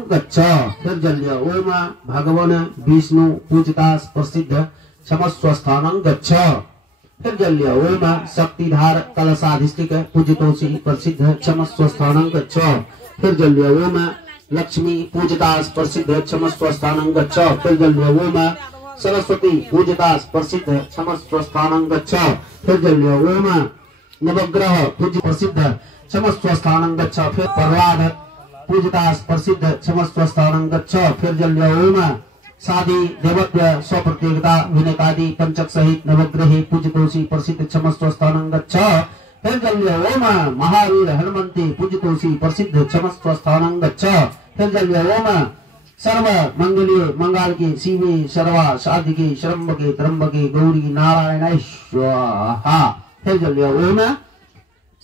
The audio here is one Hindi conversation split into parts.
गच्छ। फिर जल लिया। ओम भगवान विष्णु पूजितास प्रसिद्ध क्षमस्व स्थानं गच्छ। फिर जल लिया। ओम शक्तिधार कलशाधिष्ठिक पूजितोषि प्रसिद्ध क्षमस्व स्थानं गच्छ। फिर जल लिया। ओम लक्ष्मी पूजितास प्रसिद्ध क्षमस्व स्थानं गच्छ। फिर जल लिया। ओम सरस्वती पूजितास प्रसिद्ध क्षमस्व स्थानं गच्छ। फिर जल लिया। ओम नवग्रह पूज प्रसिद्ध क्षमस्व स्थानं गच्छ। फिर प्रहलाद पूजितास प्रसिद्ध क्षमस्व स्थानं गच्छ। फिर जल लिया। ओम साधि देवत्व स्वप्रत्येकता विनतादि पंचक सहित नवग्रहे पूजितोषि प्रसिद्ध क्षमस्व स्थानं गच्छ। फिर जल लिया। ओम महावीर हनुमंते पूजितोषि प्रसिद्ध क्षमस्व स्थानं गच्छ। फिर जल लिया। ओम सर्व मंगलीय मंगल के शिवे सर्वा साधिके शरम्बके त्र्यंबके गौरी नारायण स्वाहा। फिर जल लिया। ओम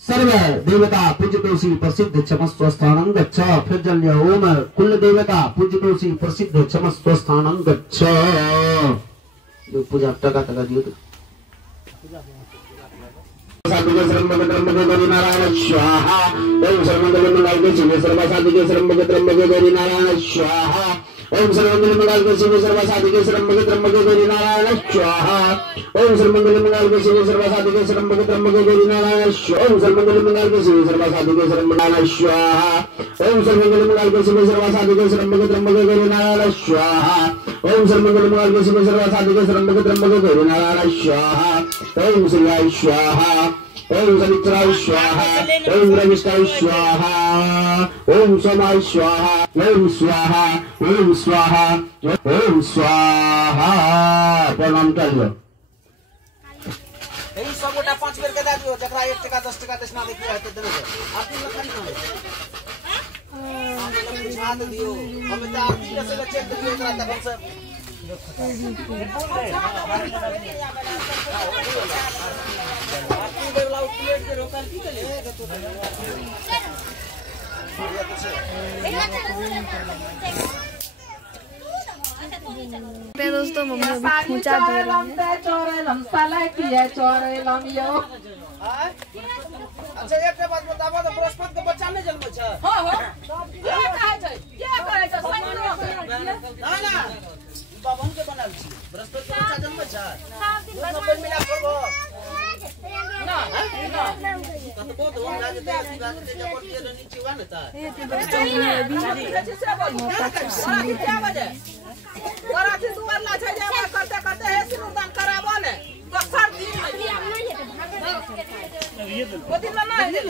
सर्व देवता पूजितोषि प्रसिद्ध क्षमस्व स्थानं गच्छ। फिर जल लिया। ओम कुल देवता पूजितोषि प्रसिद्ध क्षमस्व स्थानं गच्छ। पूजा टका टका दियो तो साधिके शरम्बके त्र्यंबके गौरी नारायण स्वाहा। ओम सर्वमंगल मंगल शिवे सर्वा साधिके शरम्बके त्र्यंबके गौरी नारायण स्वाहा। ओम सर्वमंगल मंगल शिवे सर्वा साधिके शरम्बके त्र्यंबके गौरी नारायण स्वाहा। ओम सर्वमंगल मंगल शिवे सर्वा साधिके शरम्बके त्र्यंबके गौरी नारायण स्वाहा। ओम सर्वमंगल मंगल शिवे सर्वा साधिके शरम्बके स्वाहा। ओम सर्वमंगल मंगल शिवे सर्वा साधिके शरम्बके त्र्यंबके गौरी नारायण स्वाहा। ओम सर्वमंगल मंगल शिवे सर्वा साधिके शरम्बके त्र्यंबके गौरी नारायण स्वाहा। ओम शिवाय स्वाहा। ओम सवित्राय स्वाहा। ओम रविष्ठाय स्वाहा। ओम सोमाय स्वाहा। ओम स्वाहा। ओम स्वाहा। ओम स्वाहा। प्रणाम करियो। यही सब गोटा 5 बेर के दे दियो जकरा 1 टका 10 टका दक्षिणा देखियो हेते देबे आरती लखन न है हाथ दियो हम त आरती कैसे ले चेक दियो एकरा तक हम सब आरती देवला प्लेट के रोकन की ले पे दोस्तों मम्मी अभी पूजा दे रही है। अच्छा एक बात बताबो तो बृहस्पति के बच्चा नहीं जन्म छै। हां हां ये कहै छै ना ना बाबन के बनल छी बृहस्पति के बच्चा जन्म छै कोन मिला करबो ना ना कतबो तो राज दे बात दे जबर के नीचे हुआ न त ये दोस्तों अभी क्या बजे बड़ा थी तू अल्लाह छै जे करते करते है सिरुदान कराबो ने दोसर दिन वो दिन में नहीं है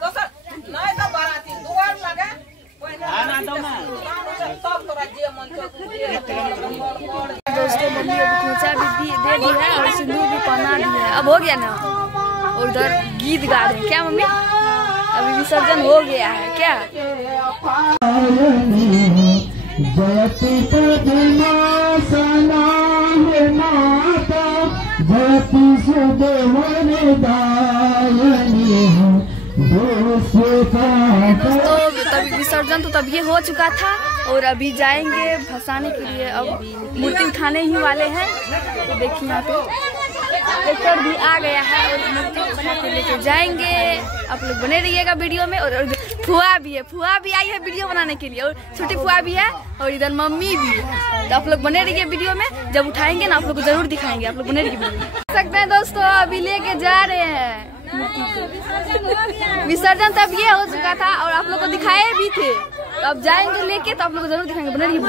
दोसर नहीं तो बाराती दुआर लगे कोई ना दो ना सब तोरा जे मन तो दोस्तों मम्मी अभी खोचा भी दे दी है और सिंदूर भी पहना दी है। अब हो गया ना और उधर गीत गा रहे हैं क्या मम्मी? अभी विसर्जन हो गया है क्या? जयति पद्मासना माता जयति सुदेवन दायनी। तो तभी विसर्जन तो तभी हो चुका था और अभी जाएंगे भसाने के लिए। अब मूर्ति उठाने ही वाले हैं। तो देखिए यहाँ पे ट्रैक्टर भी आ गया है और मूर्ति उठा के लेके जाएंगे। आप लोग बने रहिएगा वीडियो में। और फुआ भी है, फुआ भी आई है वीडियो बनाने के लिए और छोटी फुआ भी है और इधर मम्मी भी है। तो आप लोग बने रहिए वीडियो में। जब उठाएंगे ना आप लोग को जरूर दिखाएंगे। आप लोग बने रहिए वीडियो में। देख सकते हैं दोस्तों अभी लेके जा रहे हैं विसर्जन। तब ये हो चुका था और आप लोग को दिखाए भी थे। तो अब जाएंगे लेके तो आप लोग को जरूर दिखाएंगे। बने रहिए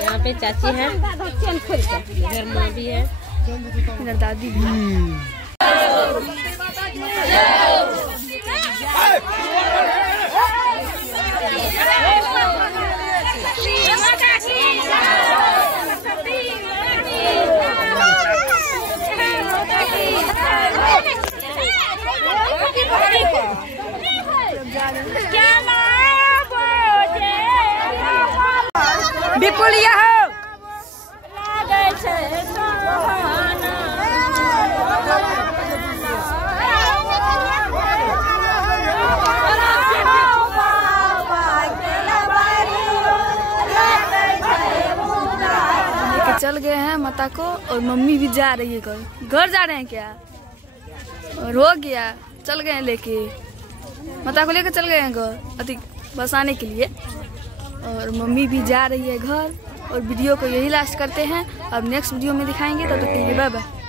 यहाँ पे चाची है, इधर माँ भी है, इधर दादी भी है। बिपुलिया हो चल गए हैं माता को और मम्मी भी जा रही है घर। घर जा रहे हैं क्या? और हो गया चल गए हैं लेके, माता को लेकर चल गए हैं घर अति बसाने के लिए। और मम्मी भी जा रही है घर। और वीडियो को यही लास्ट करते हैं, अब नेक्स्ट वीडियो में दिखाएंगे। तब तक के लिए बाय बाय।